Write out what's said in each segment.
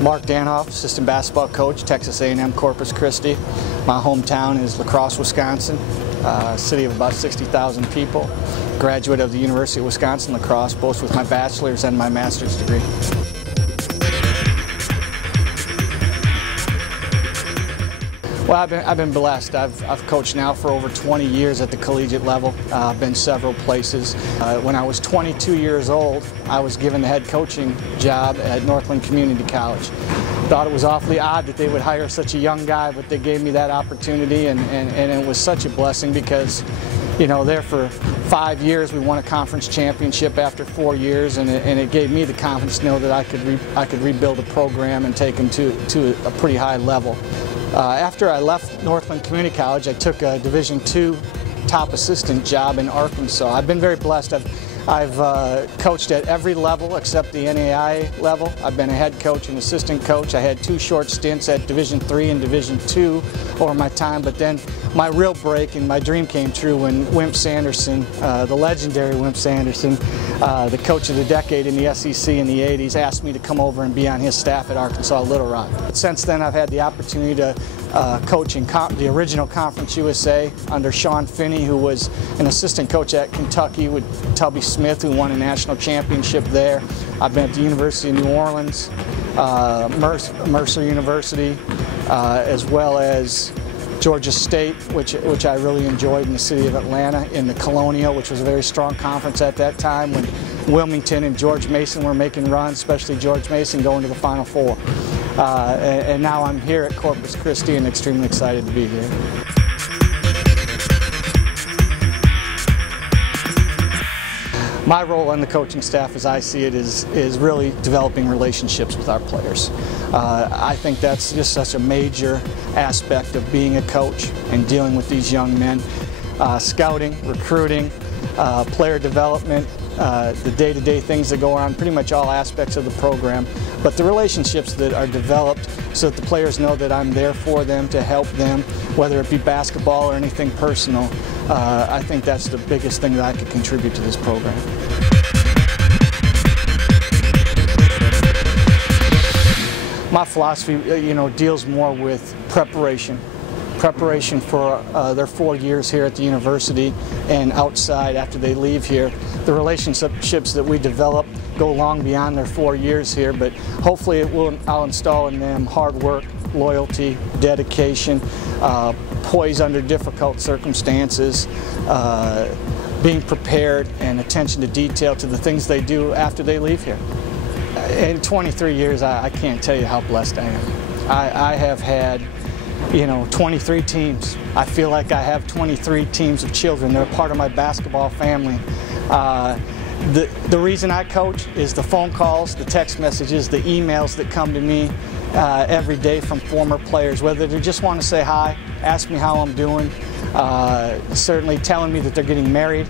Mark Dannhoff, assistant basketball coach, Texas A&M Corpus Christi. My hometown is La Crosse, Wisconsin, a city of about 60,000 people. Graduate of the University of Wisconsin, La Crosse, both with my bachelor's and my master's degree. Well, I've been blessed. I've coached now for over 20 years at the collegiate level. I've been several places. When I was 22 years old, I was given the head coaching job at Northland Community College. Thought it was awfully odd that they would hire such a young guy, but they gave me that opportunity, and it was such a blessing because, you know, there for 5 years we won a conference championship after 4 years, and it gave me the confidence to know that I could rebuild a program and take them to a pretty high level. After I left Northland Community College, I took a Division II top assistant job in Arkansas. I've been very blessed. I've coached at every level except the NAIA level. I've been a head coach and assistant coach. I had 2 short stints at Division III and Division II over my time, but then my real break and my dream came true when Wimp Sanderson, the legendary Wimp Sanderson, the coach of the decade in the SEC in the 80s, asked me to come over and be on his staff at Arkansas Little Rock. Since then, I've had the opportunity to coach in the original Conference USA under Sean Finney, who was an assistant coach at Kentucky with Tubby Smith, who won a national championship there. I've been at the University of New Orleans, Mercer University, as well as Georgia State, which I really enjoyed, in the city of Atlanta, in the Colonial, which was a very strong conference at that time when Wilmington and George Mason were making runs, especially George Mason going to the Final Four. And now I'm here at Corpus Christi and extremely excited to be here. My role on the coaching staff, as I see it, is really developing relationships with our players. I think that's just such a major aspect of being a coach and dealing with these young men. Scouting, recruiting, player development, the day-to-day things that go on, pretty much all aspects of the program. But the relationships that are developed so that the players know that I'm there for them, to help them, whether it be basketball or anything personal, I think that's the biggest thing that I could contribute to this program. My philosophy, deals more with preparation for their 4 years here at the university and outside after they leave here. The relationships that we develop go long beyond their 4 years here, but hopefully I'll install in them hard work, loyalty, dedication, poise under difficult circumstances, being prepared, and attention to detail to the things they do after they leave here. In 23 years, I can't tell you how blessed I am. I have had 23 teams. I feel like I have 23 teams of children. They're part of my basketball family. The reason I coach is the phone calls, the text messages, the emails that come to me every day from former players, whether they just want to say hi, ask me how I'm doing, certainly telling me that they're getting married,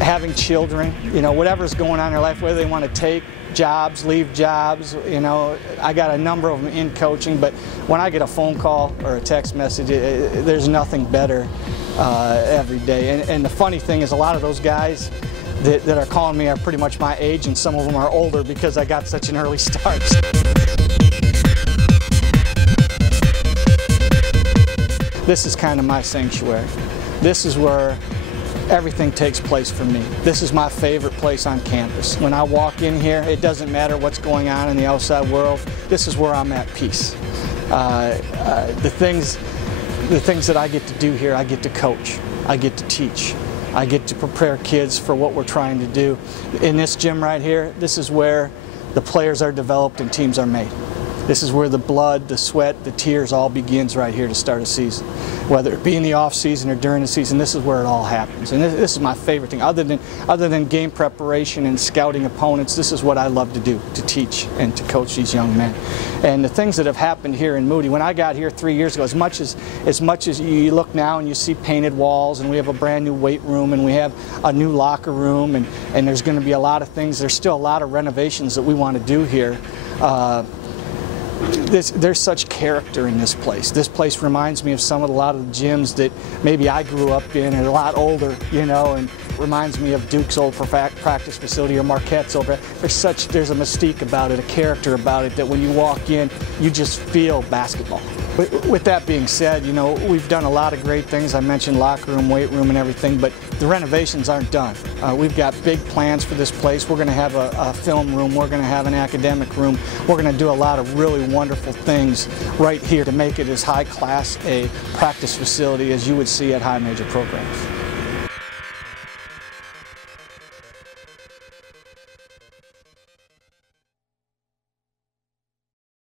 having children, whatever's going on in their life, whether they want to take jobs, leave jobs, I got a number of them in coaching, but when I get a phone call or a text message, there's nothing better every day. And the funny thing is, a lot of those guys that are calling me are pretty much my age, and some of them are older because I got such an early start. This is kind of my sanctuary. This is where everything takes place for me. This is my favorite place on campus. When I walk in here, it doesn't matter what's going on in the outside world. This is where I'm at peace. The things that I get to do here, I get to coach, I get to teach, I get to prepare kids for what we're trying to do. In this gym right here, this is where the players are developed and teams are made. This is where the blood, the sweat, the tears all begins right here to start a season. Whether it be in the off season or during the season, this is where it all happens. And this is my favorite thing. Other than game preparation and scouting opponents, this is what I love to do, to teach and to coach these young men. And the things that have happened here in Moody, when I got here 3 years ago, as much as you look now and you see painted walls, and we have a brand new weight room, and we have a new locker room, and there's going to be a lot of things, there's still a lot of renovations that we want to do here. There's such character in this place. This place reminds me of a lot of the gyms that maybe I grew up in, and a lot older, you know, and reminds me of Duke's old practice facility or Marquette's old. There's a mystique about it, a character about it, that when you walk in, you just feel basketball. With that being said, you know, we've done a lot of great things. I mentioned locker room, weight room, and everything, but the renovations aren't done. We've got big plans for this place. We're going to have a film room. We're going to have an academic room. We're going to do a lot of really wonderful things right here to make it as high class a practice facility as you would see at high major programs.